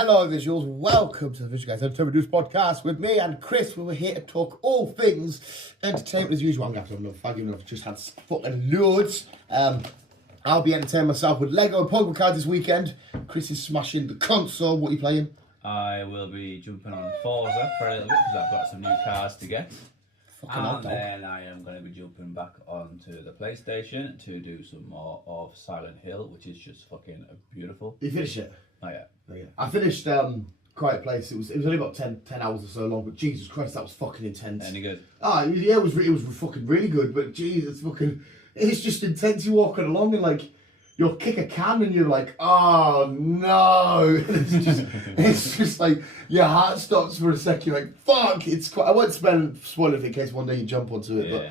Hello, visuals. Welcome to the Visual Guys Entertainment News Podcast with me and Chris. We're here to talk all things entertainment as usual. I'm going to have another fag, even though I've just had fucking loads. I'll be entertaining myself with Lego and Pokemon cards this weekend. Chris is smashing the console. What are you playing? I will be jumping on Forza for a little bit because I've got some new cars to get. And then I am going to be jumping back onto the PlayStation to do some more of Silent Hill, which is just fucking beautiful. You finished it? Not yet. I finished Quiet Place. It was only about 10 hours or so long, but Jesus Christ, that was fucking intense. Any good? Yeah, it was fucking really good, but Jesus, it's just intense. You're walking along and like, you'll kick a can and you're like, oh no. It's just like, your heart stops for a second. You're like, fuck. I won't spoil it in case one day you jump onto it, but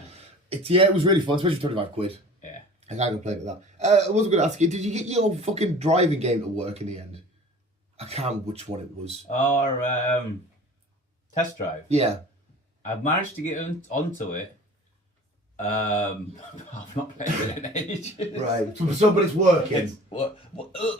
it was really fun, especially for 25 quid. Yeah. I can't complain with that. I wasn't going to ask you, did you get your fucking driving game to work in the end? I can't remember which one it was. Or Test Drive. Yeah. I've managed to get onto it. I've not played it in ages. Right. So, but it's working.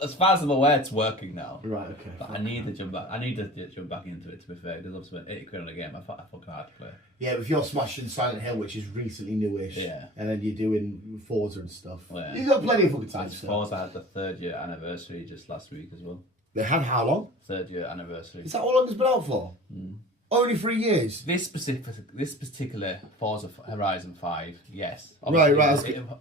As far as I'm aware, it's working now. Right, okay. But I need to jump back. I need to jump back into it, to be fair. Because I've spent 80 quid on a game. I fucking hard to play. Yeah, if you're smashing Silent Hill, which is recently newish, and then you're doing Forza and stuff, you've got plenty of fucking time. Forza had the 3rd year anniversary just last week as well. They had how long? 3rd year anniversary. Is that how long it's been out for? Only 3 years. This particular Forza Horizon 5, yes. Right.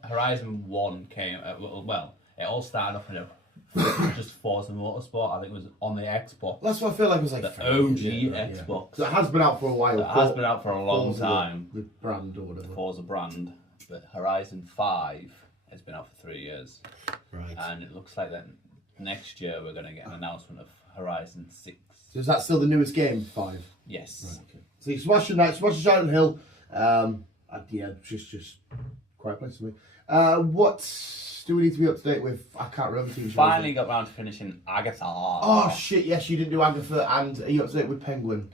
Horizon 1 came. It all started off in just Forza Motorsport. I think it was on the Xbox. That's what I feel like it was like the OG Xbox. So it has been out for a while. It has been out for a long time. The brand or whatever. Forza brand, but Horizon 5 has been out for 3 years. Right. And it looks like that next year we're going to get an announcement of Horizon 6. So is that still the newest game, 5? Yes. Right, okay. So you're smashing Silent Hill. Just quite place for me. What do we need to be up to date with? I can't remember. Finally got round to finishing Agatha. Oh shit! Yes, you didn't do Agatha, and are you up to date with Penguin?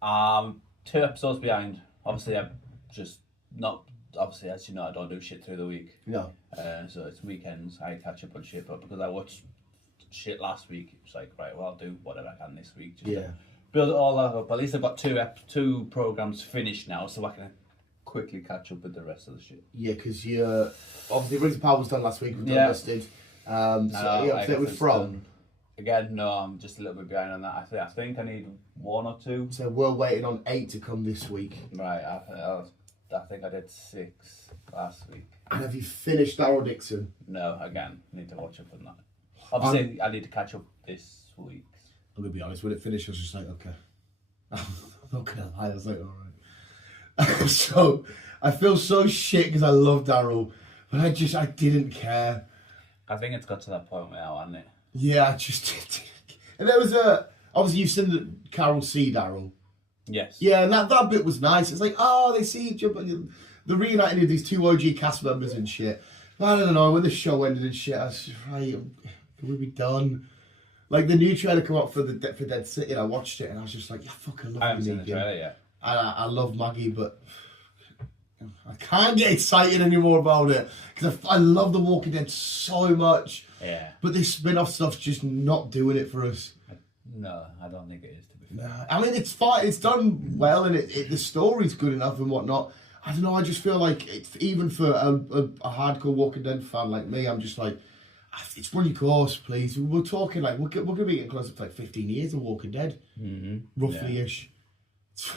2 episodes behind. Obviously, I'm just not. Obviously, as you know, I don't do shit through the week. No. So it's weekends. I catch up on shit, but because I watched shit last week, it's like, right, well, I'll do whatever I can this week. Just to build it all up. At least I've got two programs finished now, so I can quickly catch up with the rest of the shit. Yeah, because you're obviously Rings of Power was done last week. We've done listed. So you're up to date with From. Again, no, I'm just a little bit behind on that. I think I need 1 or 2. So we're waiting on 8 to come this week. Right, I think I did 6 last week. And have you finished Daryl Dixon? No, again, need to watch up on that. Obviously, I need to catch up this week. I'm going to be honest, when it finished, I was just like, okay. I'm not going to lie, I was like, alright. So, I feel so shit because I love Daryl, but I didn't care. I think it's got to that point now, hasn't it? Yeah, I just did. And there was obviously you've seen the Carol see Daryl. Yes. Yeah, and that bit was nice. It's like, oh, they see each other. The reuniting of these 2 OG cast members and shit. But I don't know, when the show ended and shit, I was just, right, can we be done? Like, the new trailer come up for Dead City, and I watched it, and I was just like, yeah, fuck, I love Maggie. I haven't seen the trailer yet. I love Maggie, but I can't get excited anymore about it. Because I love The Walking Dead so much. Yeah. But this spin-off stuff's just not doing it for us. No, I don't think it is, to be fair. Nah, I mean, it's fine. It's done well, and the story's good enough and whatnot. I don't know, I just feel like, even for a hardcore Walking Dead fan like me, I'm just like, it's run your course, please. We're talking like, we're going to be getting close to like 15 years of Walking Dead. Roughly-ish. Yeah.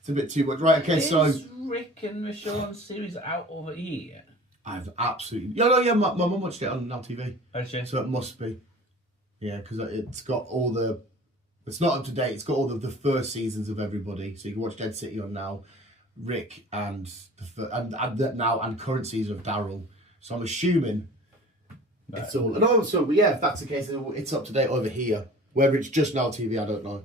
It's a bit too much. Right, okay, so... Is Rick and Michonne's series out over here yet? I've absolutely... Yeah, my mum watched it on Now TV. Oh, she? So it must be. Yeah, because it's got all the... It's not up to date. It's got all the first seasons of everybody. So you can watch Dead City on Now, Rick, and now and current season of Daryl. So I'm assuming it's all... No, so yeah, if that's the case, it's up to date over here. Whether it's just Now TV, I don't know.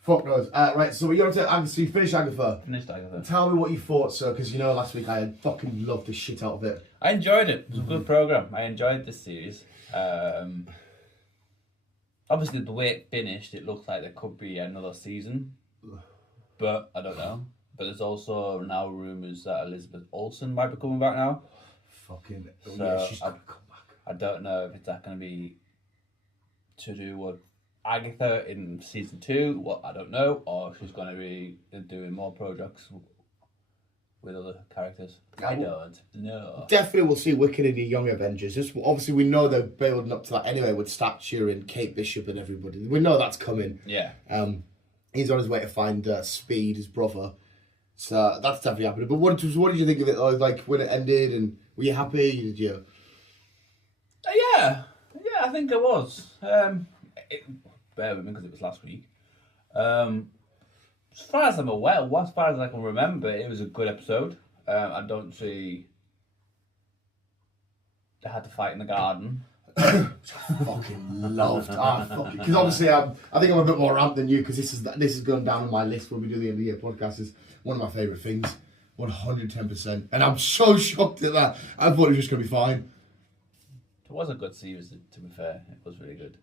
Fuck knows. Right, so you're on to Agatha. So you finished Agatha. Finished Agatha. Tell me what you thought, sir, because you know last week I had fucking loved the shit out of it. I enjoyed it. It was a good program. I enjoyed this series. Obviously, the way it finished, it looked like there could be another season, but I don't know. But there's also now rumours that Elizabeth Olsen might be coming back now. Fucking so yeah, she's gonna come back. I don't know if it's going to be to do with Agatha in season 2. Well, I don't know, or if she's going to be doing more projects with other characters. I don't know. Definitely we'll see Wiccan in the Young Avengers. Just, obviously, we know they're building up to that anyway with Stature and Kate Bishop and everybody. We know that's coming. Yeah. He's on his way to find Speed, his brother. So that's definitely happening. But what did you think of it? Like when it ended, and were you happy? Did you? Yeah, I think I was. Bear with me because it was last week. As far as I'm aware, as far as I can remember, it was a good episode. I don't see they had to fight in the garden. Fucking loved. Because obviously I think I'm a bit more ramped than you, because this has gone down on my list when we do the end of the year podcast. Is one of my favourite things, 110%. And I'm so shocked at that. I thought it was just going to be fine. It was a good series, to be fair. It was really good.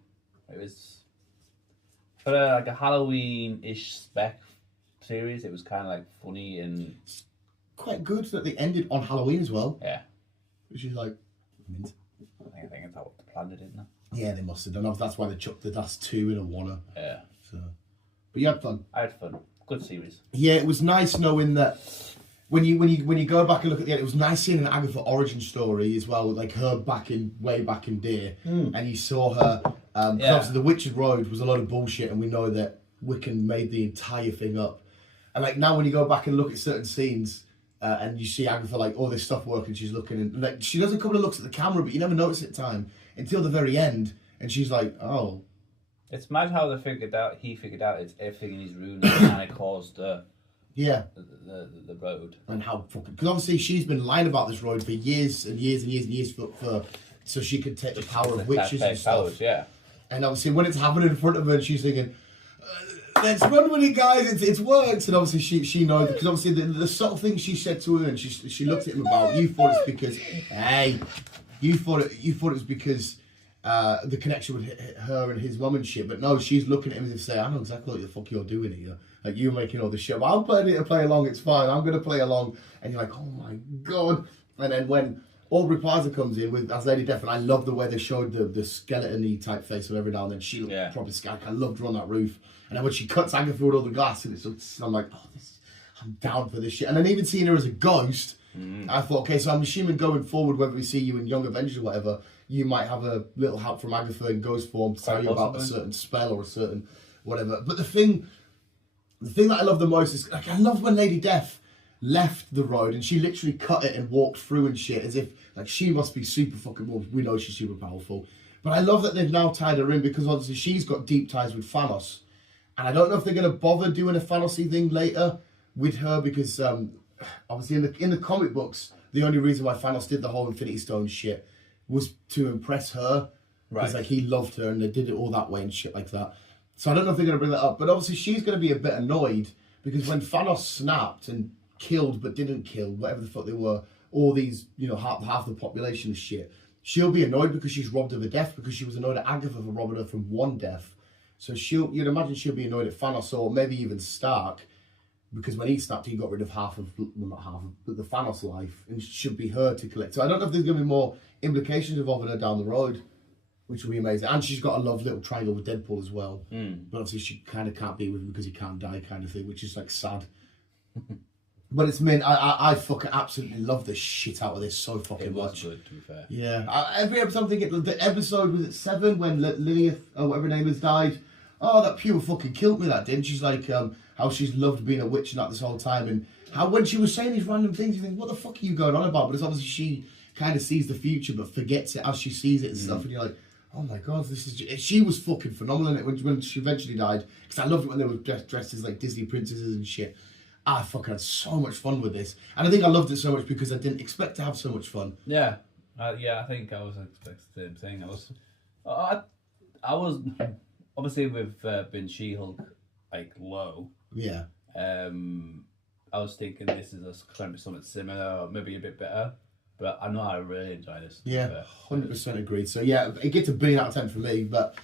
It was for like a Halloween-ish spec series. It was kind of like funny and quite good that they ended on Halloween as well. Yeah, which is like mint. I think it's how they planned it, didn't they? Yeah, they must have done. That's why they chucked the last 2 in a one. Yeah. So, but you had fun. I had fun. Good series. Yeah, it was nice knowing that when you go back and look at the end, it was nice seeing an Agatha origin story as well, like her way back in Deer, and you saw her. Obviously, the Witch's Road was a lot of bullshit, and we know that Wiccan made the entire thing up. And like now, when you go back and look at certain scenes, and you see Agatha like all this stuff working, she's looking, and like she does a couple of looks at the camera, but you never notice it at the time until the very end, and she's like, oh. It's mad how he figured out it's everything in his room that kind of caused the road. And how fucking... Because obviously she's been lying about this road for years and years and years and years for so she could take the power of witches and stuff. Powers, yeah. And obviously when it's happening in front of her, and she's thinking, let's run with it, guys, it's worked. And obviously she knows, because obviously the subtle things she said to her, and she looked at him about, you thought it's because, you thought it was because... the connection with her and his mum and shit, but no, she's looking at him as if saying, I know exactly what the fuck you're doing here. Like, you're making all this shit. But I'm playing it to play along, it's fine. I'm going to play along. And you're like, oh my God. And then when Aubrey Plaza comes in as Lady Death, and I love the way they showed the skeleton-y type face of every now and then. She looked probably scared. I loved her on that roof. And then when she cuts Agatha through all the glass, and I'm like, I'm down for this shit. And then even seeing her as a ghost, I thought, okay, so I'm assuming going forward, whether we see you in Young Avengers or whatever, you might have a little help from Agatha in ghost form to tell you about a certain spell or a certain whatever. But the thing that I love the most is, like, I love when Lady Death left the road and she literally cut it and walked through and shit, as if like she must be super fucking, well, we know she's super powerful. But I love that they've now tied her in, because obviously she's got deep ties with Thanos. And I don't know if they're going to bother doing a Thanos-y thing later with her, because obviously in the comic books, the only reason why Thanos did the whole Infinity Stone shit was to impress her. Because like he loved her and they did it all that way and shit like that. So I don't know if they're going to bring that up. But obviously she's going to be a bit annoyed, because when Thanos snapped and killed but didn't kill, whatever the fuck they were, all these, half the population of shit, she'll be annoyed because she's robbed of a death, because she was annoyed at Agatha for robbing her from one death. So you'd imagine she'll be annoyed at Thanos, or maybe even Stark, because when he snapped, he got rid of half of, well, not half of, but the Thanos life, and it should be her to collect. So I don't know if there's going to be more implications involving her down the road, which will be amazing. And she's got a love little triangle with Deadpool as well. But obviously she kind of can't be with him because he can't die, kind of thing, which is like sad. But it's mean, I fucking absolutely love the shit out of this so fucking much. It was good, to be fair. Yeah. Every episode I'm thinking, the episode, was it 7, when Lilith, or whatever her name is, died? Oh, that pure fucking killed me, that didn't. She's like, how she's loved being a witch and that this whole time, and how when she was saying these random things, you think, what the fuck are you going on about? But it's obviously she kind of sees the future but forgets it as she sees it and stuff, and you're like, oh my God, she was fucking phenomenal in it when she eventually died, because I loved it when they were dressed as like Disney princesses and shit. I fucking had so much fun with this, and I think I loved it so much because I didn't expect to have so much fun. Yeah, I think I was expecting the same thing. I was obviously with being She-Hulk like low. Yeah. I was thinking this is going to be something similar, or maybe a bit better. But I know I really enjoy this. Yeah, 100% agreed. So yeah, it gets a billion out of 10 for me, but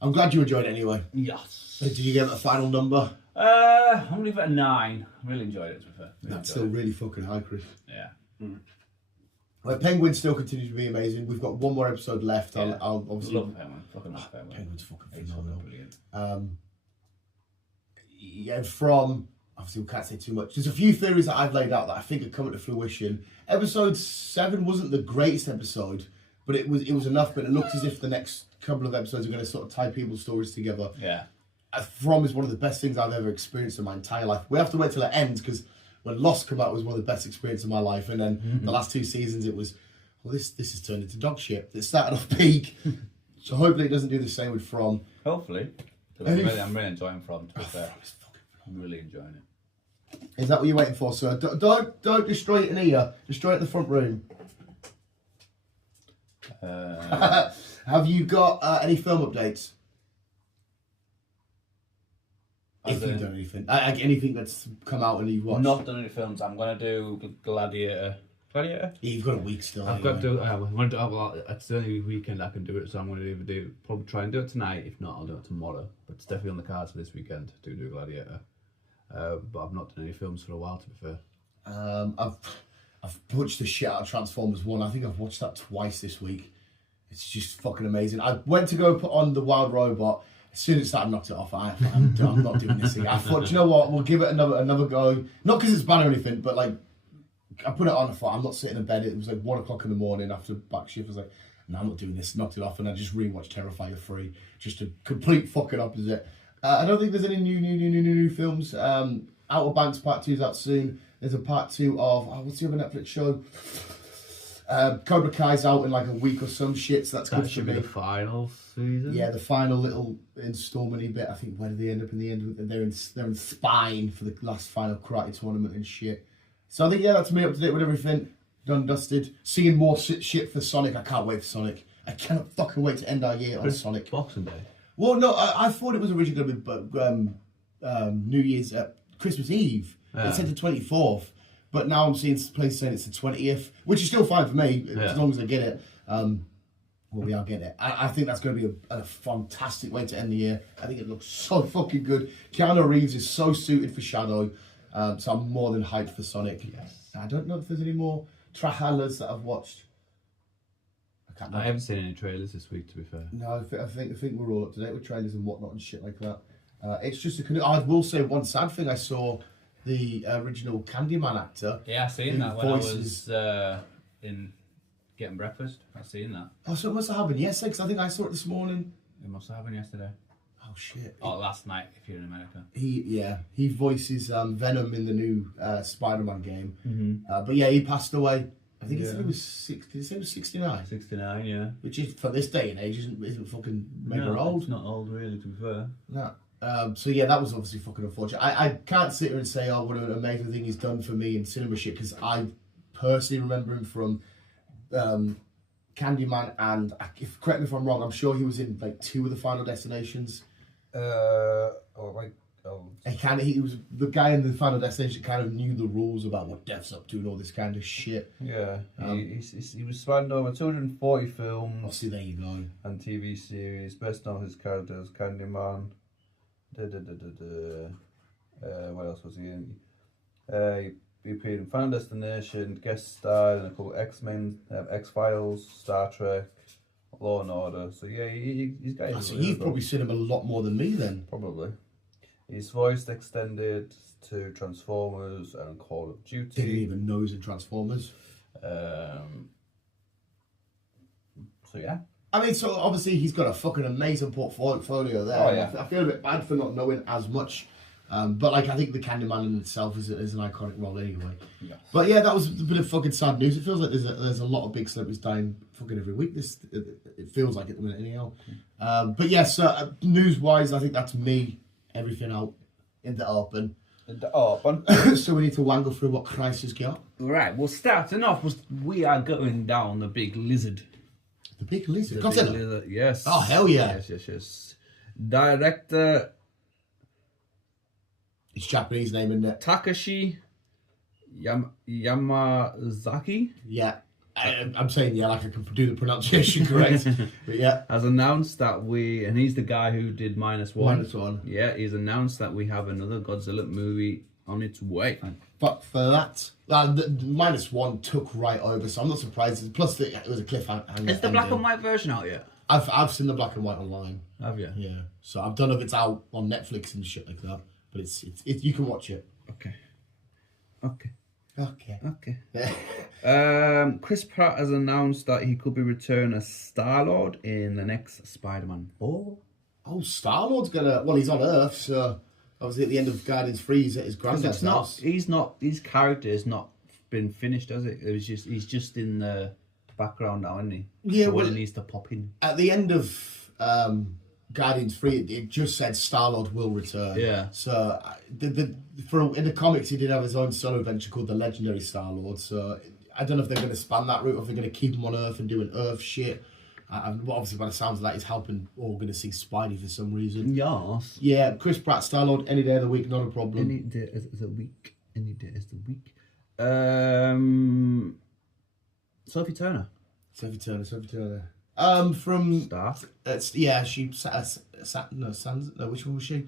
I'm glad you enjoyed it anyway. Yes. Did you give it a final number? I'm going to leave it a 9. I really enjoyed it, to be fair. That's still really fucking high, Chris. Yeah. Well, Penguin still continues to be amazing. We've got one more episode left. Yeah. I'll obviously Love Penguin. Fucking love Penguin. Penguin's fucking He's phenomenal. fucking brilliant. Yeah, from obviously we can't say too much. There's a few theories that I've laid out that I think are coming to fruition. Episode 7 wasn't the greatest episode, but it was enough. But it looks as if the next couple of episodes are going to sort of tie people's stories together. Yeah. From is one of the best things I've ever experienced in my entire life. We have to wait till it ends because when Lost came out, it was one of the best experiences of my life, and then the last 2 seasons it was, well, this has turned into dog shit. It started off peak, so hopefully it doesn't do the same with From. Hopefully. I'm really enjoying From. To be fair, From is fucking I'm really enjoying it. Is that what you're waiting for, sir? Don't destroy it in here. Destroy it in the front room. Have you got any film updates? If you've done anything. Anything that's come out and you've watched? Not done any films. I'm going to do Gladiator. Gladiator? Yeah, you've got a week still. I've got to do. I'm going to do. Well, it's the only weekend I can do it, so I'm going to either probably try and do it tonight. If not, I'll do it tomorrow. But it's definitely on the cards for this weekend to do Gladiator. But I've not done any films for a while, to be fair. I've watched the shit out of Transformers 1. I think I've watched that twice this week. It's just fucking amazing. I went to go put on The Wild Robot. As soon as it started, knocked it off. I'm not doing this thing. I thought, you know what? We'll give it another go. Not because it's bad or anything, but like, I put it on. I thought, I'm not sitting in bed. It was like 1 o'clock in the morning after back shift. I was like, no, I'm not doing this. Knocked it off, and I just rewatched Terrifier 3. Just a complete fucking opposite. I don't think there's any new films. Outer Banks Part 2 is out soon. There's a Part 2 of what's the other Netflix show? Cobra Kai's out in like a week or some shit, so that's good That for should me. be the final season. Yeah, the final little installment-y bit. I think where do they end up in the end? They're in Spine for the last final karate tournament and shit. So I think that's me up to date with everything. Done, dusted. Seeing more shit for Sonic. I can't wait for Sonic. I cannot fucking wait to end our year on Sonic. Boxing Day. Well, no, I thought it was originally going to be New Year's, Christmas Eve. Yeah. It said the 24th. But now I'm seeing places saying it's the 20th, which is still fine for me, as long as I get it. Well, we are getting it. I think that's going to be a fantastic way to end the year. I think it looks so fucking good. Keanu Reeves is so suited for Shadow, so I'm more than hyped for Sonic. Yes. I don't know if there's any more trailers that I've watched. I haven't seen any trailers this week, to be fair. No, I think we're all up to date with trailers and whatnot and shit like that. It's just I will say one sad thing. I saw the original Candyman actor. Yeah, I seen that when I was in getting breakfast. I seen that. Oh, so it must have happened yesterday, because I think I saw it this morning. It must have happened yesterday. Oh shit! Or last night, if you're in America. He voices Venom in the new Spider-Man game. Mm-hmm. But yeah, he passed away. I think he said he was 60. Did he say he was 69? 69, yeah. Which is, for this day and age, isn't fucking mega old. It's not old, really, to be fair. No. So yeah, that was obviously fucking unfortunate. I can't sit here and say, oh, what an amazing thing he's done for me in cinema shit, because I personally remember him from Candyman, and correct me if I'm wrong, I'm sure he was in like 2 of the Final Destinations. He was the guy in the Final Destination that kind of knew the rules about what death's up to and all this kind of shit. Yeah, he was spanned over 240 films. Oh, see, there you go. And TV series. Best known his characters, Candyman. What else was he in? He appeared in Final Destination, guest star in a couple X-Men, X-Files, Star Trek, Law and Order. So yeah, he's got. So you've probably seen him a lot more than me then. Probably. He's voiced extended to Transformers and Call of Duty. Didn't even know he was in Transformers. So yeah. I mean, so obviously he's got a fucking amazing portfolio there. Oh, yeah. I feel a bit bad for not knowing as much. But like, I think the Candyman in itself is an iconic role anyway. Yeah. But yeah, that was a bit of fucking sad news. It feels like there's a lot of big celebrities dying fucking every week. It feels like it at the minute anyhow. But yes, news wise, I think that's me. Everything out in the open. So we need to wangle through what Christ has got. Right. Well, starting off, we are going down the big lizard. The big lizard. The Godzilla. big lizard, yes. Oh, hell yeah. Yes. Director It's Japanese name, isn't it? Takashi Yamazaki. Yeah. I'm saying yeah, like I can do the pronunciation correct. But yeah. Has announced that and he's the guy who did -1. -1. Yeah, he's announced that we have another Godzilla movie on its way. fuck for that. The -1 took right over, so I'm not surprised. Plus, it was a cliffhanger. Is the black and white version out yet? I've seen the black and white online. Have you? Yeah. So I don't know if it's out on Netflix and shit like that, but it's you can watch it. Okay. Chris Pratt has announced that he could be returning as Star-Lord in the next Spider-Man 4. Oh, Star-Lord's he's on Earth, so obviously at the end of Guardians 3, he's at his granddad's house. His character has not been finished, has it? He's just in the background now, isn't he? Yeah, so when he needs to pop in. At the end of Guardians 3, it just said Star-Lord will return. Yeah. So in the comics, he did have his own solo adventure called The Legendary Star-Lord. So I don't know if they're going to span that route or if they're going to keep him on Earth and doing Earth shit. Obviously, by the sounds of that, he's helping or going to see Spidey for some reason. Yes. Yeah, Chris Pratt, Star-Lord, any day of the week, not a problem. Any day is the week. Sophie Turner. From Star. Sansa. No, which one was she?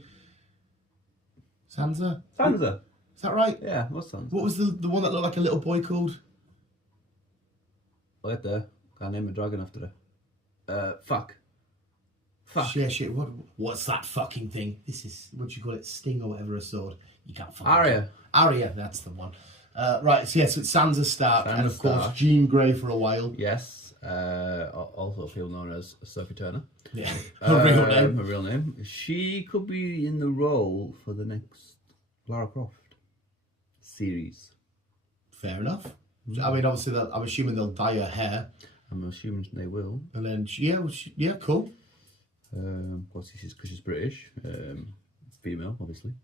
Sansa. Sansa. Is that right? Yeah, what's Sansa? What was the one that looked like a little boy called? Right there. Can't name a dragon after her. Fuck. Yeah, shit. What's that fucking thing? This is, what do you call it? Sting or whatever, a sword. You can't fucking... Arya, that's the one. Right, so yes, it's Sansa Stark, and of course Jean Grey for a while. Yes, also people known as Sophie Turner. Yeah, her real name. She could be in the role for the next Lara Croft series. Fair enough. I mean, obviously, I'm assuming they'll dye her hair. I'm assuming they will. And then, cool. Of course, this is because she's British, female, obviously.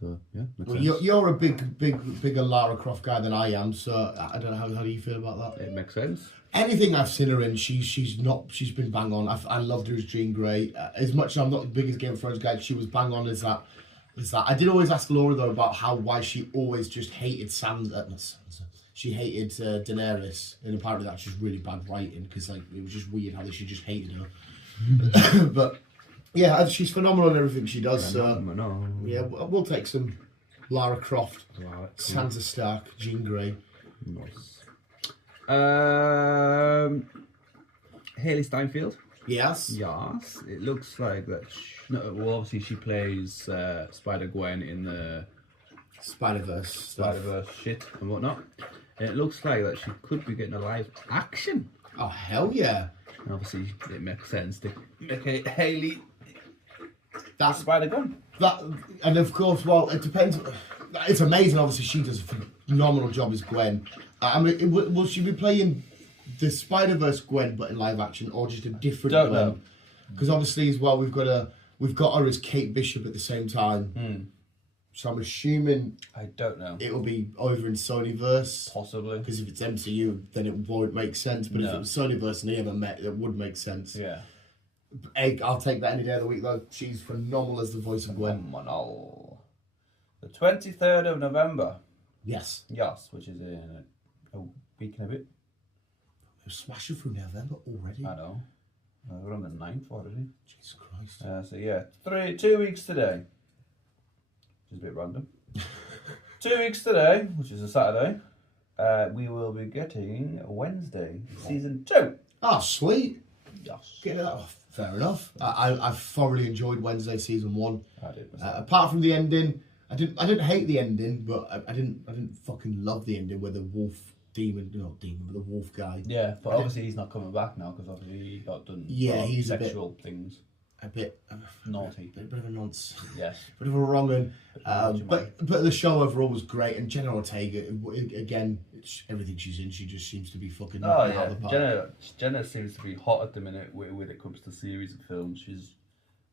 So yeah, well, you're a bigger Lara Croft guy than I am. So I don't know how do you feel about that? It makes sense. Anything I've seen her in, she's been bang on. I loved her as Jean Grey. As much as I'm not the biggest Game of Thrones guy, she was bang on as that. I did always ask Laura though about why she always just hated Sansa. She hated Daenerys, and apparently that's just really bad writing because it was just weird how she just hated her. But yeah, she's phenomenal in everything she does. Yeah, we'll take some Lara Croft, Sansa Stark, Jean Grey. Nice. Hayley Steinfeld. Yes. It looks like that. Obviously she plays Spider-Gwen in the Spider-Verse shit and whatnot. And it looks like that she could be getting a live action. Oh hell yeah! And obviously it makes sense to make Hayley that's Spider-Gwen. And of course, well, it depends. It's amazing. Obviously, she does a phenomenal job as Gwen. I mean, will she be playing the Spider-Verse Gwen, but in live action, or just a different Gwen? Because obviously, as well, we've got her as Kate Bishop at the same time. So I'm assuming I don't know. It will be over in Sonyverse, possibly. Because if it's MCU, then it won't make sense. But if it was Sonyverse and they ever met, it would make sense. Yeah. I'll take that any day of the week though. She's phenomenal as the voice of Gwen. Phenomenal. The 23rd of November. Yes. Yes, which is in a week and a bit. We're smashing through November already. I know. We're on the 9th already. Jesus Christ. So yeah, 2 weeks today. Which is a bit random. 2 weeks today, which is a Saturday, we will be getting Wednesday, season 2. Oh, sweet. Yes. Fair enough. I thoroughly enjoyed Wednesday season 1. I did. Apart from the ending, I didn't hate the ending, but I didn't fucking love the ending where the wolf but the wolf guy. Yeah, but obviously he's not coming back now because obviously he got done. Yeah, he's sexual things. A bit naughty, a bit of a nonce. Yes, bit of a wrong one. But the show overall was great, and Jenna Ortega again. Everything she's in, she just seems to be fucking. Oh yeah, Jenna seems to be hot at the minute when it comes to series and films.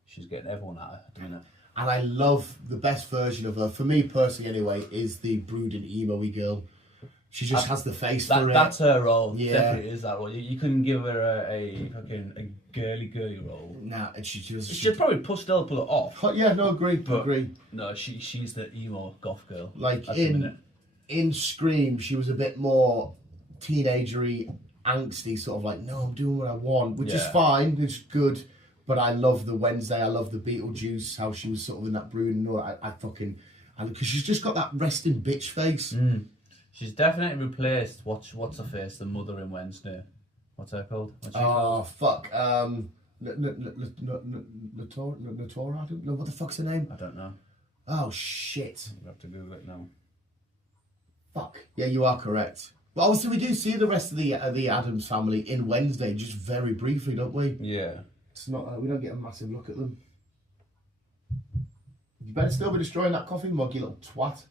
She's getting everyone at her at the minute. And I love the best version of her. For me personally, anyway, is the brooding emo-y girl. She just has the face for it. That's her role. Yeah. Definitely is that role. You couldn't give her a girly role. Nah, and she'd probably still pull it off. Yeah, no, agree. No, she's the emo goth girl. Like in Scream, she was a bit more teenagery, angsty, sort of like, no, I'm doing what I want, which is fine, it's good. But I love the Wednesday, I love the Beetlejuice, how she was sort of in that brooding. and because she's just got that resting bitch face. She's definitely replaced what's her face, the mother in Wednesday. What's her called? What's she called? Fuck. Natora? No, what the fuck's her name? I don't know. Oh shit. You have to Google it now. Fuck. Yeah, you are correct. But obviously, we do see the rest of the Addams family in Wednesday, just very briefly, don't we? Yeah. It's not. We don't get a massive look at them. You better still be destroying that coffee mug, you little twat.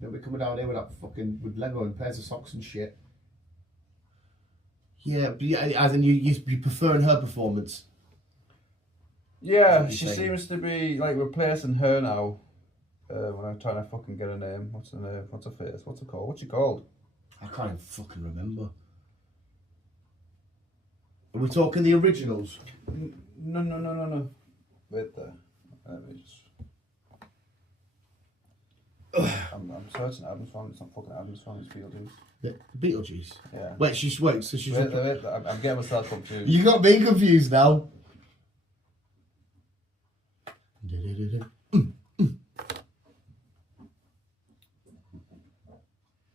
Don't be coming down here with that fucking Lego and pairs of socks and shit. Yeah, but as in you preferring her performance. Yeah, she seems to be like replacing her now. When I'm trying to fucking get a name. What's her name? What's her face? What's it called? What's she called? I can't even fucking remember. Are we talking the originals? No. Wait there. Let me just... I'm searching Adam's Family. It's not fucking Adam's Family. It's Beetlejuice. Yeah, Beetlejuice. Yeah. Wait, so she's. Wait, I'm getting myself confused. You got me confused now.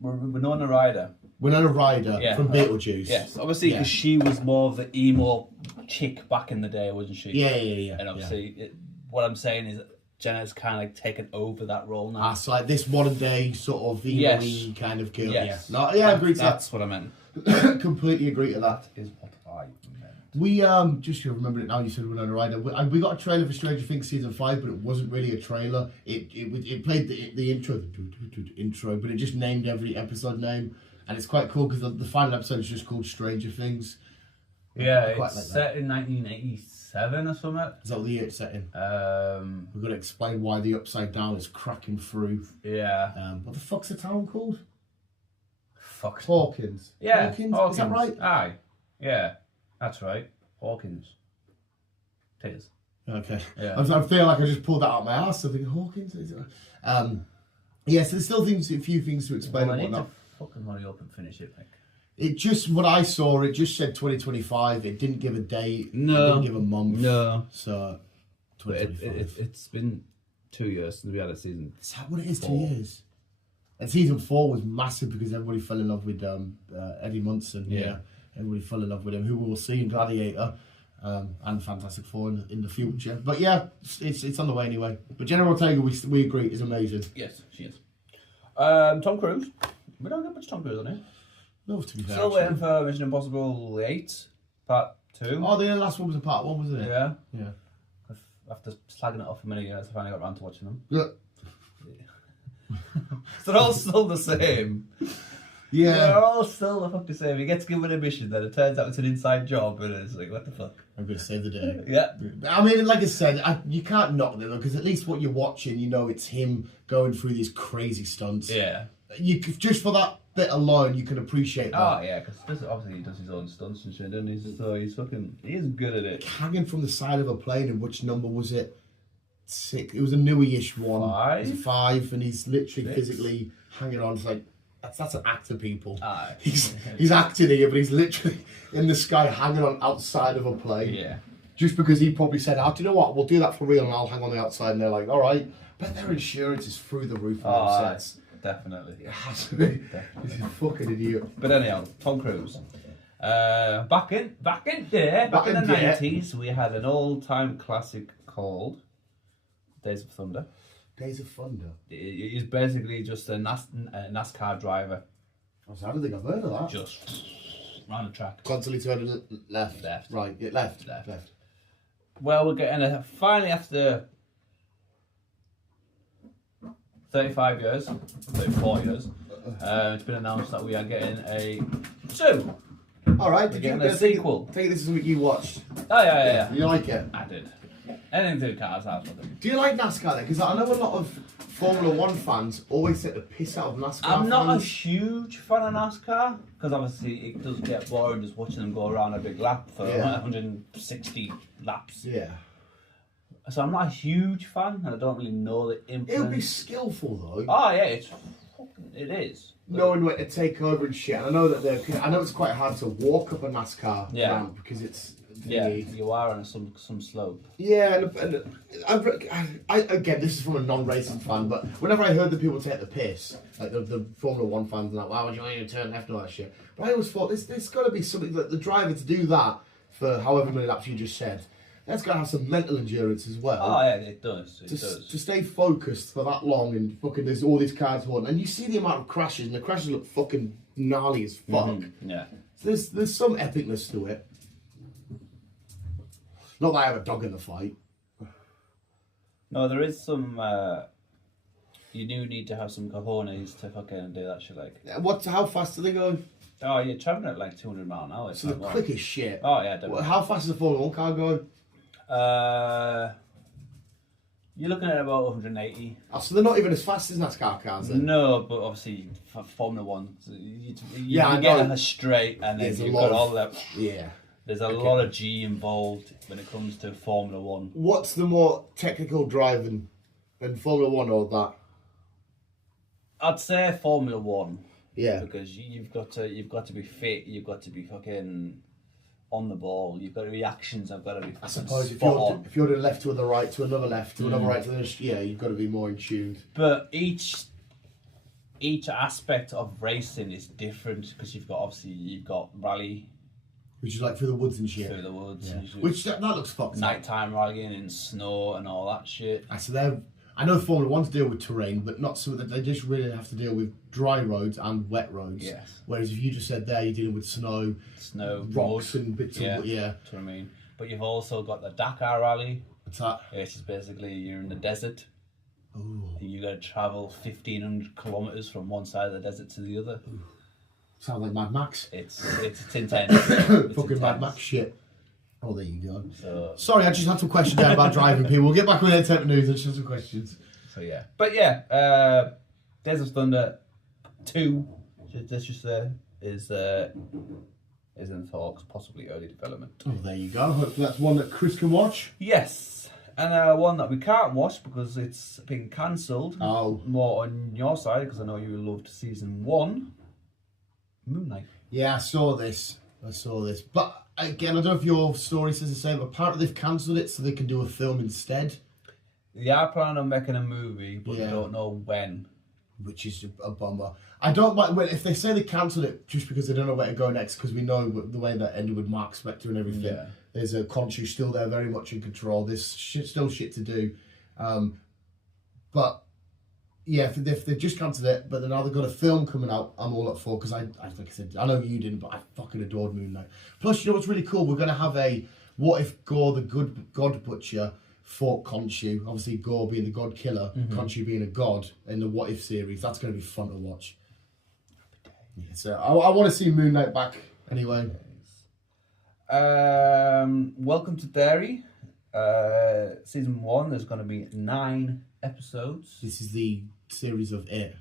Winona Ryder. Winona Ryder from Beetlejuice. Yes, obviously because she was more of the emo chick back in the day, wasn't she? Yeah. And obviously, what I'm saying is Jenna's kind of taken over that role now. That's like this modern day sort of emo kind of girl. Yes. Yeah. No, I agree to that. That's what I meant. Completely agree to that. Is what I meant. We just remembered it now. You said Winona Ryder. We got a trailer for Stranger Things season 5, but it wasn't really a trailer. It played the intro, but it just named every episode name, and it's quite cool because the final episode is just called Stranger Things. Yeah, it's set in 1987 or something. Is that what the year it's set in? We've got to explain why the Upside Down is cracking through. Yeah. What the fuck's the town called? Fuck. Hawkins. Yeah. Hawkins. Is that right? Aye. Yeah. That's right. Hawkins. It is. Okay. Yeah. I feel like I just pulled that out of my ass. I think Hawkins. Yeah, so there's still a few things to explain I and need whatnot. to fucking hurry up and finish it, Nick. It just, what I saw, it just said 2025. It didn't give a date. No. It didn't give a month. No. So, 2025. It's been 2 years since we had a season. Is that what it is? 4. 2 years. And season 4 was massive because everybody fell in love with Eddie Munson. Yeah. Everybody fell in love with him, who we will see in Gladiator and Fantastic Four in the future. But yeah, it's on the way anyway. But Jenna Ortega, we agree, is amazing. Yes, she is. Tom Cruise. We don't get much Tom Cruise on here. No, to be fair. Still waiting for Mission Impossible 8, Part 2. Oh, the last one was a part 1, wasn't it? Yeah. Yeah. After slagging it off for many years, I finally got around to watching them. Look. They're all still the same. Yeah. They're all still the fucking same. He gets given a mission, then it turns out it's an inside job, and it's like, what the fuck? I'm going to save the day. Yeah. I mean, like I said, you can't knock them because at least what you're watching, you know, it's him going through these crazy stunts. Yeah. Just for that bit alone, you can appreciate that. Oh, yeah, because obviously he does his own stunts and shit, doesn't he? So he is good at it. Hanging from the side of a plane, and which number was it? 6. It was a newish one. 5? It was 5, and he's literally 6. physically hanging on. It's like, that's an actor, people. Aye. He's acting here, but he's literally in the sky hanging on outside of a plane. Yeah. Just because he probably said, do you know what, we'll do that for real and I'll hang on the outside. And they're like, all right. But their insurance is through the roof on those sets. Definitely. It has to be. He's a fucking idiot. But anyhow, Tom Cruise. Back in the 90s, we had an all-time classic called Days of Thunder. Days of Thunder. He's basically just a NASCAR driver. I don't think I've heard of that. Just round the track. Constantly turning left. Right, yeah, left. Well, we're getting finally after 35 years, 34 years, it's been announced that we are getting a 2. All right, We're getting a sequel. Take this is what you watched. Oh, yeah. You like it? I did. Anything to do with cars, I was with it. Do you like NASCAR then? Because I know a lot of Formula 1 fans always take the piss out of NASCAR I'm not a fans. huge fan of NASCAR, because obviously it does get boring just watching them go around a big lap for like 160 laps. Yeah. So I'm not a huge fan, and I don't really know the influence. It'll be skillful though. Oh yeah, it is. Knowing where to take over and shit. And I know that I know it's quite hard to walk up a NASCAR Yeah. ramp because it's Yeah, you are on some slope. Yeah, and I again, this is from a non-racing fan, but whenever I heard the people take the piss, like the Formula One fans, and like, why would you want to turn left and all that shit? But I always thought there's got to be something that the driver to do that for however many laps you just said. That's got to have some mental endurance as well. Oh yeah, it does. It does. To stay focused for that long and fucking there's all these cars horn, and you see the amount of crashes, and the crashes look fucking gnarly as fuck. Yeah. So there's some epicness to it. Not that I have a dog in the fight. No, there is some. You do need to have some cojones to fucking do that shit. Like, How fast are they going? oh, you're traveling at like 200 mile an hour. So they're quick as shit. Oh yeah, definitely. How fast is a Formula 1 car going? You're looking at about 180. Oh, so they're not even as fast as NASCAR cars then? No, but obviously for Formula 1, you I get know. a straight, and then There's a you've lot got all of- that. Yeah. There's a lot of G involved when it comes to Formula 1. What's the more technical driving than Formula 1 or that? I'd say Formula 1. Yeah. Because you've got to be fit. You've got to be fucking on the ball. You've got reactions. I've got to be. I suppose if spot you're doing left to the right to another left to another right to the yeah, you've got to be more in tune. But each aspect of racing is different because you've got rally Which is like through the woods and shit. through the woods, Yeah. and Which that looks fucked up. nighttime rallying in snow and all that shit. So I know Formula 1's deal with terrain, but not so that they just really have to deal with dry roads and wet roads. Yes. Whereas if you just said there, you're dealing with snow, rocks, mud, and bits yeah, of yeah. that's what I mean. But you've also got the Dakar Rally, What's that? which is basically you're in the desert. Ooh. And you got to travel 1,500 kilometers from one side of the desert to the other. Sounds like Mad Max. It's intense. It's Fucking Mad intense. Max shit. Oh, there you go. So, Sorry, I just had some questions there about driving people. We'll get back with the entertainment news and just have some questions. so yeah, but yeah, Days of Thunder 2, let's just say, is in talks, possibly early development. Oh, there you go. Hopefully that's one that Chris can watch. Yes, and one that we can't watch because it's been cancelled. Oh. More on your side because I know you loved season 1, Moon Knight. Yeah, I saw this. But again, I don't know if your story says the same. Apparently they've cancelled it so they can do a film instead. They are planning on making a movie, but Yeah. they don't know when. Which is a bummer. I don't mind if they say they cancelled it just because they don't know where to go next, because we know the way that ended with Mark Spector and everything. Yeah. There's a Conchu still there, very much in control. There's still shit to do. But yeah, if they've just cancelled it, but then now they've got a film coming out, I'm all up for, because like I said, I know you didn't, but I fucking adored Moon Knight. Plus, you know what's really cool? We're going to have a what if Gore the good God Butcher fought Conchu, obviously Gore being the God Killer, Conchu being a god in the What If series. That's going to be fun to watch. Yeah, so I want to see Moon Knight back anyway. Welcome to Derry. Season 1, there's going to be 9 episodes. This is the series of It.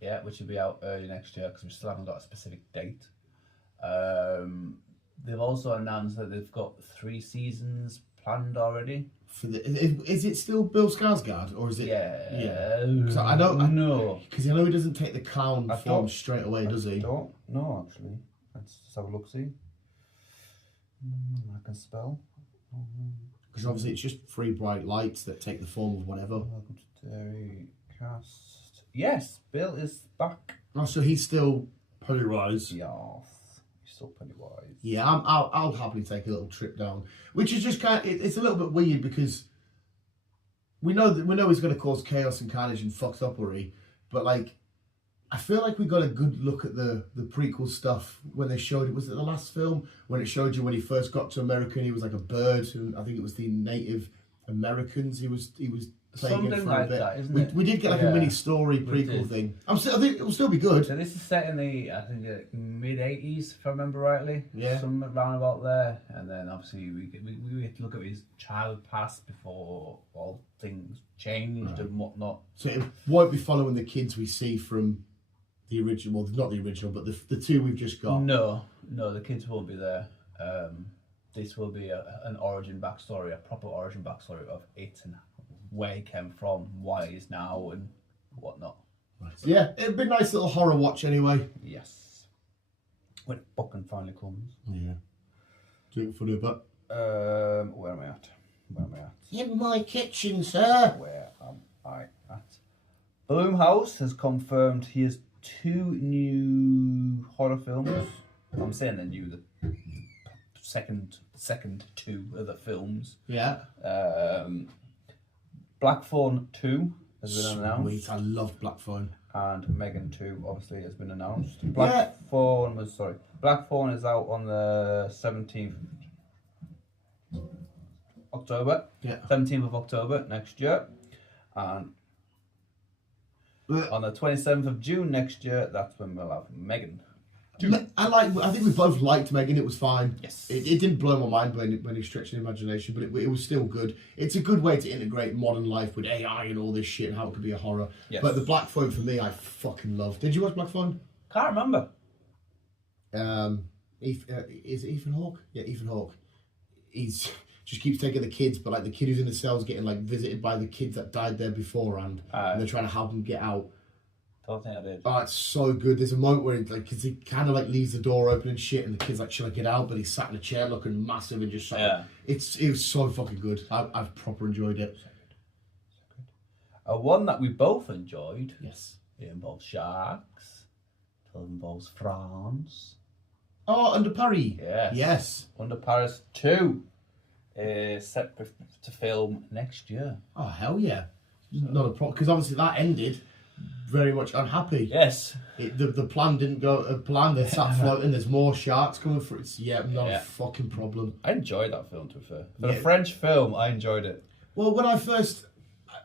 Yeah, which will be out early next year because we still haven't got a specific date. They've also announced that they've got 3 seasons planned already. Is it still Bill Skarsgård or is it? Yeah. Because I don't know. Because I know he doesn't take the clown form straight away, does he? I don't know actually. Let's just have a look. See. I can spell. Because obviously it's just 3 bright lights that take the form of whatever. Welcome to Derry cast. Yes, Bill is back. Oh, so he's still Pennywise. Yes, he's still Pennywise. Yeah, I'll happily take a little trip down, which is just kind of, it's a little bit weird because we know he's going to cause chaos and carnage and fucked uppery, but like I feel like we got a good look at the prequel stuff when they showed it. Was it the last film when it showed you when he first got to America and he was like a bird, and I think it was the Native Americans he was playing Something in for like a bit. that, isn't it? We did get like a mini story prequel thing. I think it will still be good. So this is set in the mid '80s, if I remember rightly. Yeah. Somewhere around about there, and then obviously we had to look at his child past before all things changed and whatnot. So it won't be following the kids we see from the original, well, not the original, but the 2 we've just got. No, the kids won't be there. This will be an origin backstory, a proper origin backstory of it and where he came from, why he is now, and whatnot. Right. Yeah, it'd be a nice little horror watch anyway. Yes. When it fucking finally comes. Yeah. Do it for the but. Where am I at? In my kitchen, sir. Where am I at? Blumhouse has confirmed he has 2 new horror films. I'm saying they're new. The second 2 other films. Yeah. Blackthorn 2 has been announced. Sweet, I love Blackthorn. And Megan 2 obviously has been announced. Blackthorn is out on the 17th October. Yeah. 17th of October next year. And on the 27th of June next year, that's when we'll have Megan. I think we both liked Megan. It was fine. Yes. It didn't blow my mind when you stretched the imagination, but it was still good. It's a good way to integrate modern life with AI and all this shit and how it could be a horror. Yes. But the Black Phone for me, I fucking love. Did you watch Black Phone? Can't remember. Is it Ethan Hawke? Yeah, Ethan Hawke. He's just keeps taking the kids, but like the kid who's in the cell's getting like visited by the kids that died there beforehand, and they're trying to help him get out. Don't think I did. Oh, it's so good. There's a moment where cause he kind of like leaves the door open and shit, and the kid's like, "Should I get out?" But he's sat in a chair looking massive and just like, it was so fucking good. I've proper enjoyed it. One that we both enjoyed. Yes. It involves sharks. It involves France. Oh, Under Paris. Yes. Yes. Under Paris 2 is set to film next year. Oh hell yeah! Not a problem, because obviously that ended very much unhappy. Yes. The plan didn't go to plan. They sat floating. There's more sharks coming for it. Not a fucking problem. I enjoyed that film, to be fair. For a French film, I enjoyed it. Well, when I first...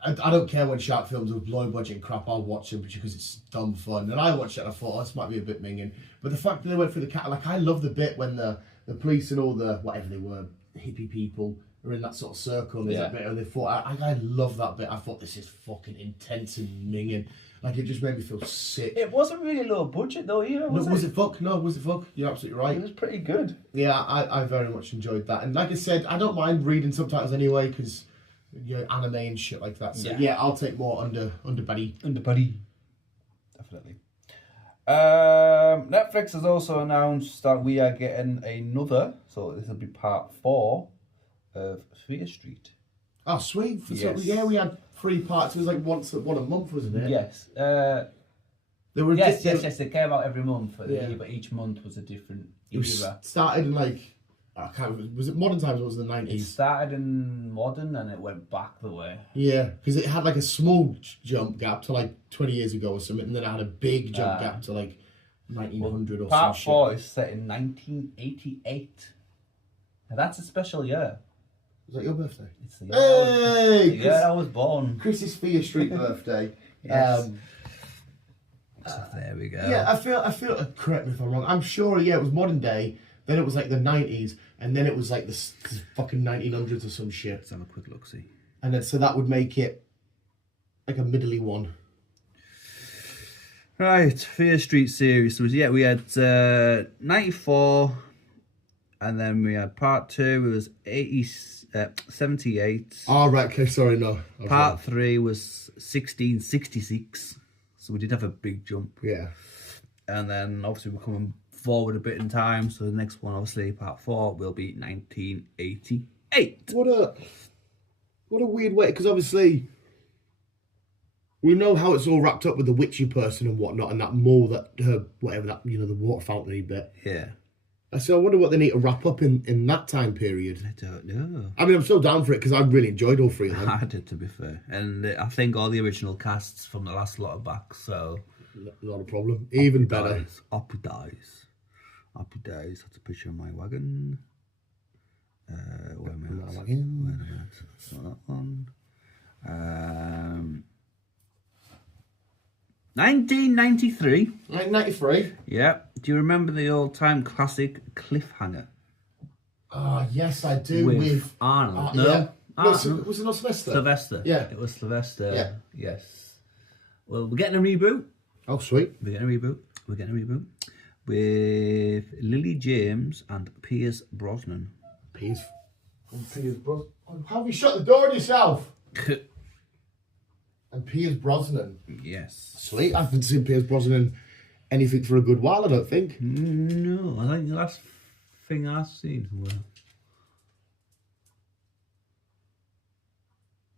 I don't care when shark films are low budget and crap. I'll watch them because it's dumb fun. And I watched it and I thought, this might be a bit minging. But the fact that they went through the cat... Like, I love the bit when the police and all the... Whatever they were, hippie people... are in that sort of circle. And there's that bit and they thought... I love that bit. I thought, this is fucking intense and minging. Like, it just made me feel sick. It wasn't really low budget, though, either, was it? No, was it fuck? You're absolutely right. It was pretty good. Yeah, I very much enjoyed that. And like I said, I don't mind reading subtitles anyway, because anime and shit like that. So yeah, I'll take more under buddy. Under buddy. Definitely. Netflix has also announced that we are getting another, so this will be part 4 of Fear Street. Oh, sweet. Yes. So, we had 3 parts. It was like one a month, wasn't it? Yes. They were yes. They came out every month, but each month was a different era. It started in like, I can't remember, was it modern times or was it the 90s? It started in modern and it went back the way. Yeah, because it had like a small jump gap to like 20 years ago or something, and then it had a big jump gap to like 1900 or something. Part 4 is set in 1988. Now that's a special year. Was that your birthday? It's the year I was born. Chris's Fear Street birthday. Yes. So there we go. Yeah, I feel. Correct me if I'm wrong. I'm sure. Yeah, it was modern day. Then it was like the 90s, and then it was like the fucking 1900s or some shit. Let's have a quick look. See. And then so that would make it like a middly one. Right, Fear Street series. So we had 94, and then we had part 2. It was 78. Oh, right, okay, sorry, no. Part 3 was 1666. So we did have a big jump. Yeah. And then obviously we're coming forward a bit in time. So the next one, obviously, part 4 will be 1988. What a weird way, because obviously we know how it's all wrapped up with the witchy person and whatnot, and that mole that the water fountain bit. Yeah. So I wonder what they need to wrap up in that time period. I don't know. I mean, I'm still down for it because I really enjoyed all 3 of them. I did, to be fair. And I think all the original casts from the last lot are back, so... Not a problem. Even better. Happy days. Happy days. That's a picture of my wagon. Where am I? Not that one. 1993. 1993? Yeah. Do you remember the old-time classic Cliffhanger? Oh, yes, I do. With Arnold. No. Yeah. No, was it not Sylvester? Sylvester. Yeah. It was Sylvester. Yeah. Yes. Well, we're getting a reboot. Oh, sweet. We're getting a reboot with Lily James and Pierce Brosnan. Pierce Brosnan. How have you shut the door on yourself? And Pierce Brosnan. Yes. Sweet. I haven't seen Pierce Brosnan anything for a good while, I don't think. No, I think the last thing I've seen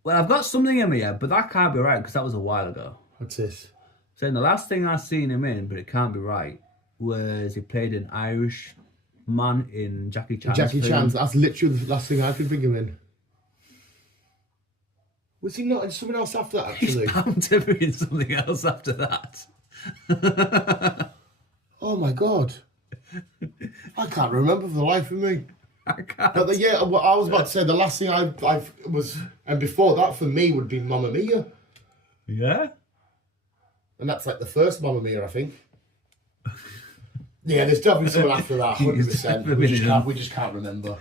Well, I've got something in my head, but that can't be right because that was a while ago. What's this? So the last thing I seen him in, but it can't be right, was he played an Irish man in Jackie Chan's Jackie film. Chan's. That's literally the last thing I could think of in. Was he not in something else after that, He's actually? bound to be in something else after that. Oh my god. I can't remember for the life of me. I can't. But what I was about to say, the last thing I was, and before that for me would be Mamma Mia. Yeah? And that's like the first Mamma Mia, I think. Yeah, there's definitely someone after that, 100%. We just can't remember.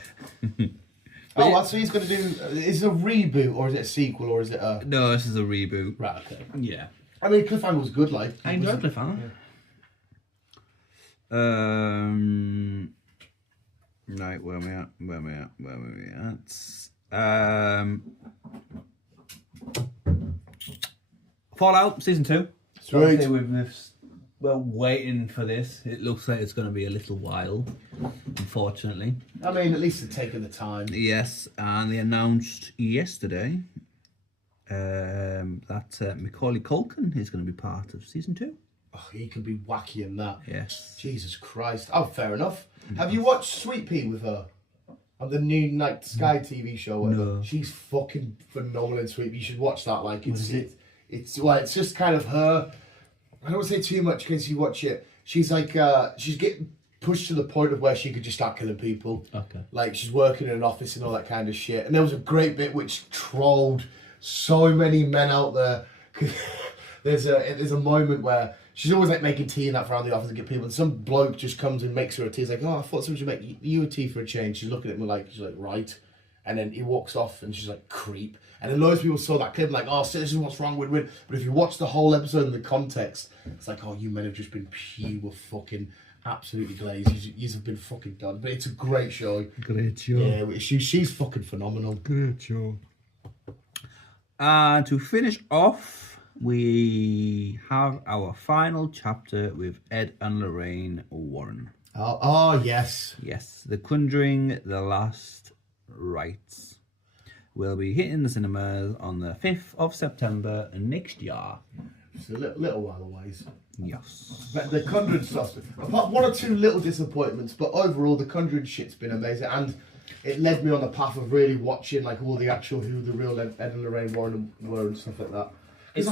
Oh, so he's going to do, is it a reboot or is it a sequel or is it a... No, this is a reboot. Right, okay. Yeah. I mean, Cliffhanger was good, like. I enjoyed Cliffhanger. Right, where are we at? Fallout Season 2. Sweet. Obviously we're waiting for this. It looks like it's going to be a little while, unfortunately. I mean, at least they're taking the time. Yes, and they announced yesterday that Macaulay Culkin is going to be part of Season 2. Oh, he can be wacky in that. Yes. Jesus Christ. Oh, fair enough. Have you watched Sweet Pea with her? On the new Night Sky TV show? Whatever. No. She's fucking phenomenal in Sweet Pea. You should watch that. Like, it's just kind of her. I don't want to say too much because you watch it. She's like, she's getting pushed to the point of where she could just start killing people. Okay. Like, she's working in an office and all that kind of shit. And there was a great bit which trolled so many men out there. There's a moment where she's always like making tea and that around the office to get people. And some bloke just comes and makes her a tea. He's like, oh, I thought someone should make you a tea for a change. She's looking at me like, she's like, right. And then he walks off and she's like, creep. And then loads of people saw that clip like, oh, so this is what's wrong with Win. But if you watch the whole episode in the context, it's like, oh, you men have just been pure fucking absolutely glazed. You have been fucking done. But it's a great show. Great show. Yeah, she's fucking phenomenal. Great show. And to finish off, we have our final chapter with Ed and Lorraine Warren. Oh yes. Yes, The Conjuring, The Last Rites will be hitting the cinemas on the 5th of September next year. It's a little while away. Yes. But the Conjuring stuff, apart one or two little disappointments, but overall the Conjuring shit's been amazing, and it led me on the path of really watching like all the actual who the real Ed and Lorraine Warren were and stuff like that. It's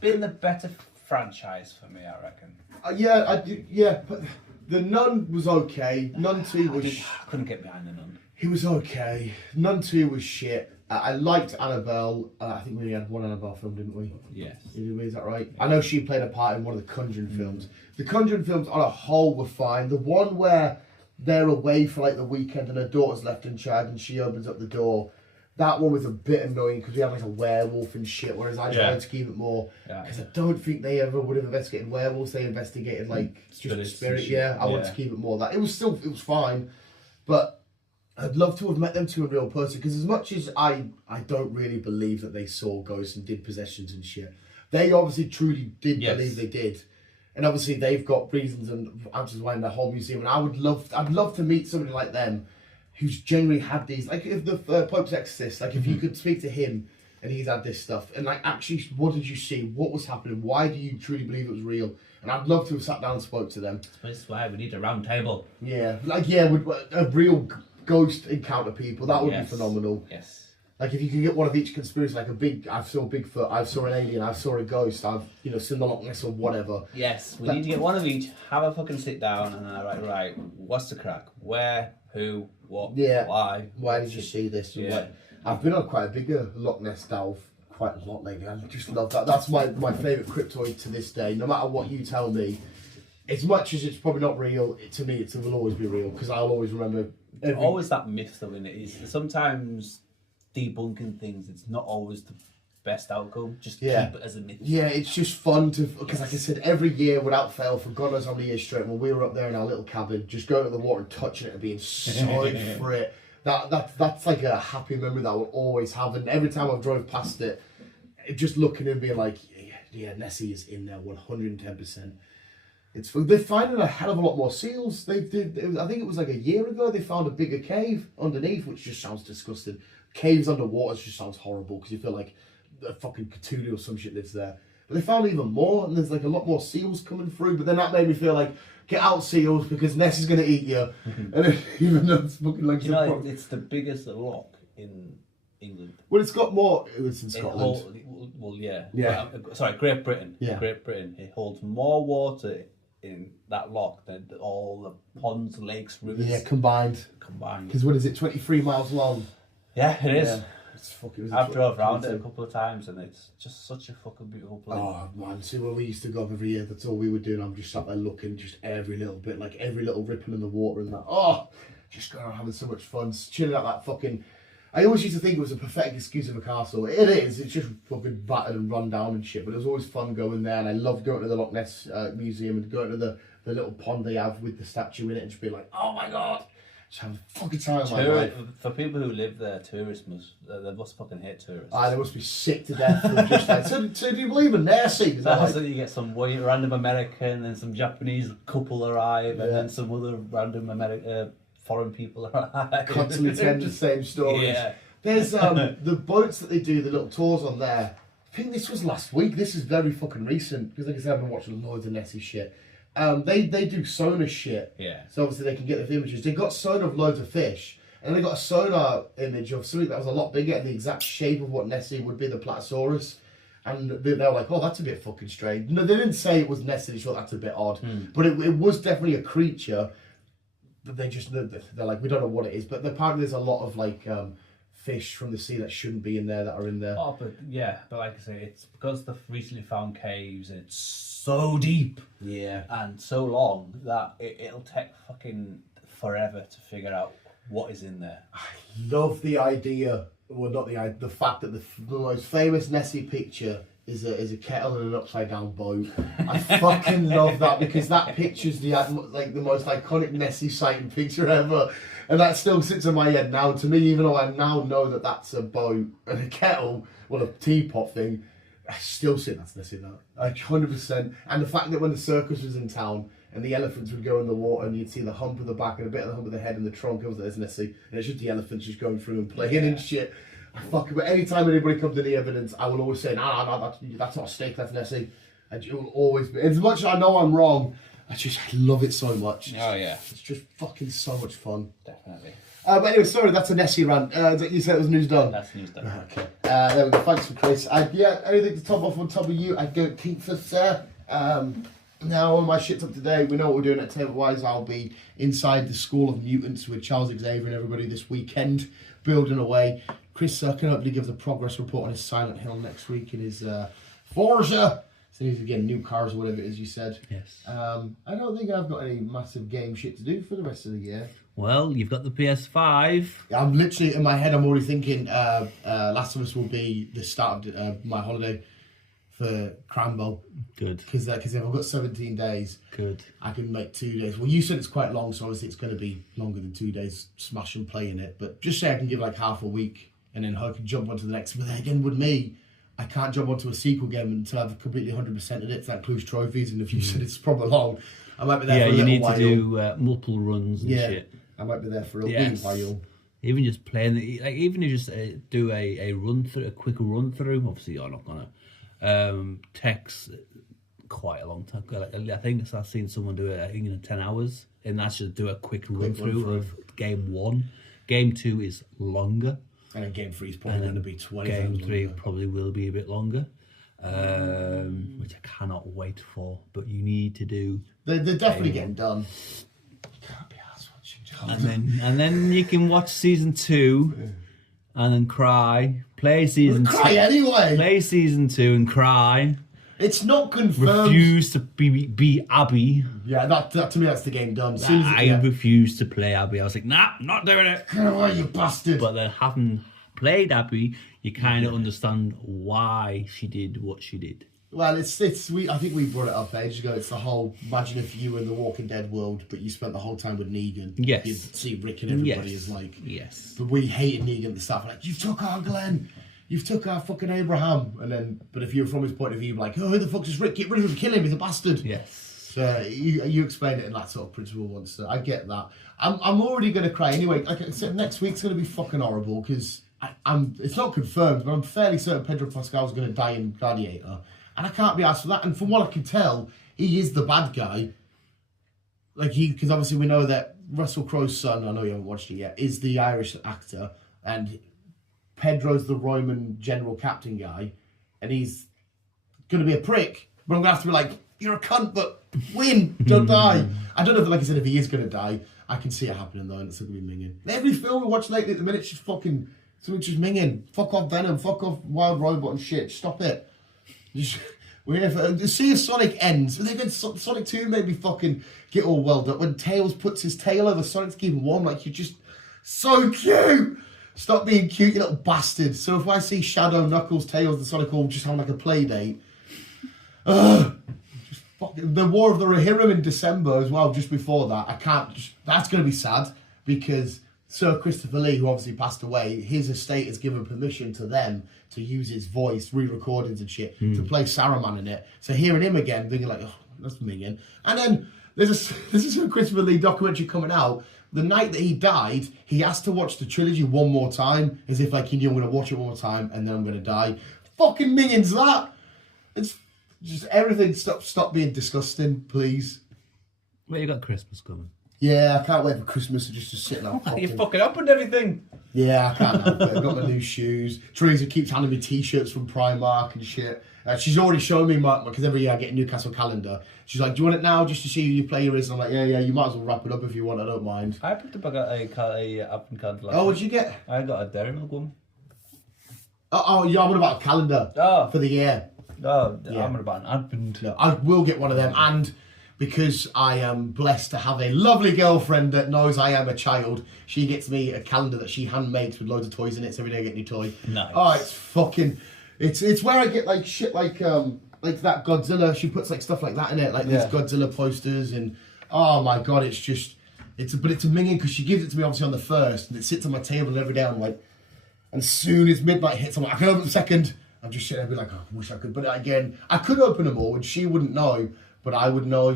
been the better franchise for me, I reckon. But The Nun was okay. Nun 2 was... I couldn't get behind The Nun. He was okay. Nun 2 was shit. I liked Annabelle. I think we only had one Annabelle film, didn't we? Yes. Is that right? I know she played a part in one of the Conjuring films. The Conjuring films on a whole were fine. The one where they're away for like the weekend and her daughter's left in charge and she opens up the door, that one was a bit annoying because we had like a werewolf and shit, whereas I tried to keep it more, because I don't think they ever would have investigated werewolves. They investigated like just spirit. Yeah, I wanted to keep it more that. It was fine, but I'd love to have met them to a real person, because as much as I don't really believe that they saw ghosts and did possessions and shit, they obviously truly did believe they did. And obviously they've got reasons and answers why in the whole museum. And I'd love to meet somebody like them who's genuinely had these, like if the Pope's exorcist, like if you could speak to him and he's had this stuff, and like actually what did you see, what was happening, why do you truly believe it was real? And I'd love to have sat down and spoke to them. This is why we need a round table. Yeah, with a real ghost encounter people, that would be phenomenal. Yes. Like if you could get one of each conspiracy, like I saw Bigfoot, I saw an alien, I saw a ghost, I've seen the Loch Ness or whatever. Yes, we need to get one of each, have a fucking sit down and right, what's the crack? Where, who, what, why? Why did you see this? Yeah. I've been on quite a bigger Loch Ness dive quite a lot lately. I just love that. That's my favourite cryptoid to this day. No matter what you tell me, as much as it's probably not real, to me it will always be real, because I'll always remember. Always that myth though, in it is sometimes debunking things, it's not always the best outcome. Just keep it as a myth. Yeah, it's just fun to, because like I said, every year without fail for God knows how many years straight, when we were up there in our little cabin, just going to the water and touching it and being sorry for it. That's like a happy memory that I will always have. And every time I've drove past it, just looking and being like, yeah, Nessie is in there 110%. It's fun. They're finding a hell of a lot more seals. I think it was like a year ago, they found a bigger cave underneath, which just sounds disgusting. caves underwater just sounds horrible because you feel like a fucking Cthulhu or some shit lives there. But they found even more, and there's like a lot more seals coming through. But then that made me feel like, get out, seals, because Nessie's gonna eat you. And then, even though it's fucking like, it's the biggest lock in England. well, it's got more. It's in Scotland. Yeah. Sorry, Great Britain. Yeah. Great Britain. It holds more water in that lock than all the ponds, lakes, rivers. Yeah, combined. Because what is it? 23 miles long. Yeah, it is. Yeah. It's fucking. I've drove around it a couple of times, and it's just such a fucking beautiful place. Oh man, see when we used to go up every year, that's all we were doing. I'm just sat there looking, just every little bit, like every little ripple in the water and that. Oh, just going around having so much fun, chilling out that fucking. I always used to think it was a pathetic excuse of a castle. It is. It's just fucking battered and run down and shit. But it was always fun going there, and I loved going to the Loch Ness Museum and going to the little pond they have with the statue in it, and just being like, oh my god. Just have a fucking time of my life. For people who live there, tourists they must fucking hate tourists. They must be sick to death from just like, so do you believe in Nessie? So you get some random American and some Japanese couple arrive, and then some other random foreign people arrive. Constantly telling the same stories. Yeah. There's the boats that they do, the little tours on there. I think this was last week. This is very fucking recent, because like I said, I've been watching loads of Nessie shit. They do sonar shit. Yeah. So obviously they can get the images. They got sonar of loads of fish, and they got a sonar image of something that was a lot bigger and the exact shape of what Nessie would be, the Platysaurus. And they were like, oh, that's a bit fucking strange. No, they didn't say it was Nessie. They thought that's a bit odd, but it was definitely a creature. But they're like, we don't know what it is. But apparently there's a lot of like fish from the sea that shouldn't be in there that are in there. Oh, but like I say, it's because they've recently found caves and it's so deep, and so long that it'll take fucking forever to figure out what is in there. I love the idea, well, not the fact that the most famous Nessie picture is a kettle and an upside down boat. I fucking love that, because that picture's the most iconic Nessie sighting picture ever, and that still sits in my head now. To me, even though I now know that that's a boat and a kettle, well, a teapot thing, I still think that's Nessie. That 100%. And the fact that when the circus was in town and the elephants would go in the water and you'd see the hump of the back and a bit of the hump of the head and the trunk, it was there's Nessie, and it's just the elephants just going through and playing and shit. But anytime anybody comes to the evidence, I will always say, no, that's not a snake, that's Nessie. And it will always be. As much as I know I'm wrong, I love it so much. Oh, yeah. It's just fucking so much fun. Definitely. But anyway, sorry, that's a Nessie rant. You said it was news done? That's news done. Okay. There we go. Thanks for Chris. Anything to top off on top of you? I don't think so, sir. Now, all my shit's up today. We know what we're doing at Table-Wise. I'll be inside the School of Mutants with Charles Xavier and everybody this weekend, building away. Chris can hopefully give the progress report on his Silent Hill next week in his Forza. So he's getting new cars or whatever it is you said. Yes. I don't think I've got any massive game shit to do for the rest of the year. Well, you've got the PS5. I'm literally, in my head, I'm already thinking Last of Us will be the start of my holiday for Crambo. Good. Because if I've got 17 days, good, I can make 2 days. Well, you said it's quite long, so obviously it's going to be longer than 2 days smash and play in it. But just say I can give like half a week, and then I can jump onto the next. But then again, with me, I can't jump onto a sequel game until I've completely 100%ed it. So that includes trophies, and if you said it's probably long, I might be there for a little while. Yeah, you need to do multiple runs and shit. I might be there for a wee while. Even just playing, even if you just do a run through, a quick run through. Obviously, you're not gonna takes quite a long time. I think I've seen someone do it. I think in 10 hours, and that's just do a quick run through of game 1. Game 2 is longer, and then game 3 is probably going to be 20. Game 3 probably will be a bit longer, which I cannot wait for. But you need to do. They're definitely getting done. Can't be arsed watching. And then you can watch season 2, and then cry. Play season 2. Cry anyway. Play season 2 and cry. It's not confirmed. Refuse to be Abby. Yeah, that to me that's the game done. I refused to play Abby. I was like, nah, not doing it. Oh, you bastard. But then having played Abby, you kind of understand why she did what she did. Well, I think we brought it up ages ago. It's the whole, imagine if you were in the Walking Dead world, but you spent the whole time with Negan. Yes. You'd see Rick and everybody as like... Yes. But we hated Negan at the start. Like, you've took our Glenn. You've took our fucking Abraham. And then, but if you're from his point of view, like, oh, who the fuck is Rick? Get rid of him, kill him, he's a bastard. Yes. So you explained it in that sort of principle once. So I get that. I'm already going to cry. Anyway, like I said, next week's going to be fucking horrible because it's not confirmed, but I'm fairly certain Pedro Pascal's going to die in Gladiator. And I can't be asked for that. And from what I can tell, he is the bad guy. Because obviously we know that Russell Crowe's son, I know you haven't watched it yet, is the Irish actor. And Pedro's the Roman general captain guy. And he's going to be a prick. But I'm going to have to be like, you're a cunt, but win, don't die. I don't know if, like I said, if he is going to die. I can see it happening though, and it's going to be minging. Every film we watch lately at the minute, it's just fucking, something's just minging. Fuck off Venom, fuck off Wild Robot and shit. Stop it. We're here for, see if Sonic ends. But then Sonic 2 made me fucking get all welled up. When Tails puts his tail over Sonic to keep him warm, like, you're just so cute. Stop being cute, you little bastard. So if I see Shadow, Knuckles, Tails, and Sonic all just having like a play date, the War of the Rohirrim in December as well, just before that, I can't, that's going to be sad, because Sir Christopher Lee, who obviously passed away, his estate has given permission to them to use his voice, re-recordings and shit, to play Saruman in it. So hearing him again, thinking like, oh, that's minging. And then there's a Sir Christopher Lee documentary coming out. The night that he died, he asked to watch the trilogy one more time, as if like he knew I'm going to watch it one more time and then I'm going to die. Fucking minging's that. It's just everything. Stop being disgusting, please. Well, you got Christmas coming. Yeah, I can't wait for Christmas to just sit there. You fucking opened everything. Yeah, I can't help it. I got my new shoes. Teresa keeps handing me t-shirts from Primark and shit. She's already shown me because every year I get a Newcastle calendar. She's like, do you want it now just to see who your player is? And I'm like, yeah, you might as well wrap it up if you want, I don't mind. I picked up a advent calendar. Oh, what'd you get? I got a Dairy Milk one. Oh, yeah, what about a calendar for the year? Oh, Yeah. I'm about an advent. No, I will get one of them, and because I am blessed to have a lovely girlfriend that knows I am a child, she gets me a calendar that she hand makes with loads of toys in it. So every day I get a new toy. Nice. Oh, it's fucking, it's where I get like shit like that Godzilla. She puts like stuff like that in it, like these Godzilla posters, and oh my god, it's just, it's a minging because she gives it to me obviously on the 1st, and it sits on my table, and every day I'm like, and as soon as midnight hits, I'm like, I can open the 2nd. I'm just sitting there be like, oh, I wish I could. But again, I could open them all and she wouldn't know, but I would know,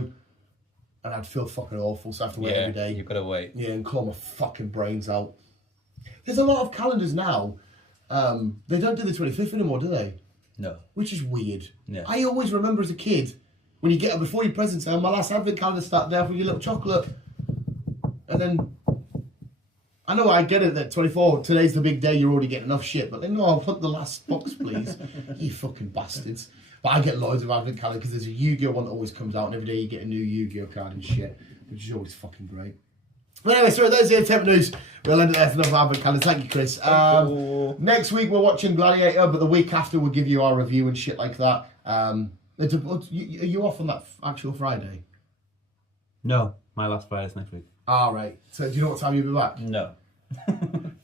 and I'd feel fucking awful, so I have to wait every day. You've got to wait. Yeah, and claw my fucking brains out. There's a lot of calendars now. They don't do the 25th anymore, do they? No. Which is weird. Yeah. I always remember as a kid, when you get up before your presents, my last advent calendar start there for your little chocolate. And then, I know I get it that 24, today's the big day, you're already getting enough shit, but then no, I'll put the last box, please. You fucking bastards. But I get loads of advent calendars because there's a Yu-Gi-Oh one that always comes out, and every day you get a new Yu-Gi-Oh card and shit, which is always fucking great. But anyway, so those are the entertainment news. We'll end it there for another advent calendar. Thank you, Chris. Next week we're watching Gladiator, but the week after we'll give you our review and shit like that. Are you off on that actual Friday? No, my last Friday's next week. All right. So do you know what time you'll be back? No.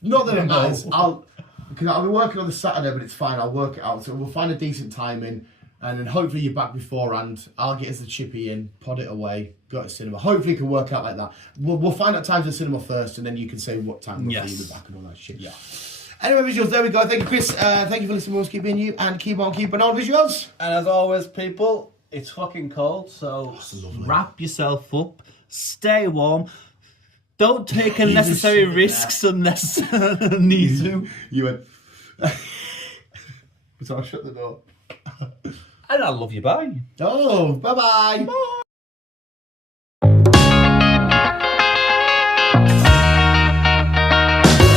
Not that it matters. Because I'll be working on the Saturday, but it's fine. I'll work it out. So we'll find a decent timing, and then hopefully you're back beforehand. I'll get us the chippy in, pod it away, go to cinema. Hopefully it can work out like that. We'll find out times at cinema first, and then you can say what time you'll be back and all that shit. Yeah. Anyway, visuals, there we go. Thank you, Chris. Thank you for listening. We'll keep being you, and keep on keeping on, visuals. And as always, people, it's fucking cold, so Wrap yourself up, stay warm, don't take unnecessary risks unless you need to. You went. So I'll shut the door. and I love you, bye. Oh, bye-bye. Bye.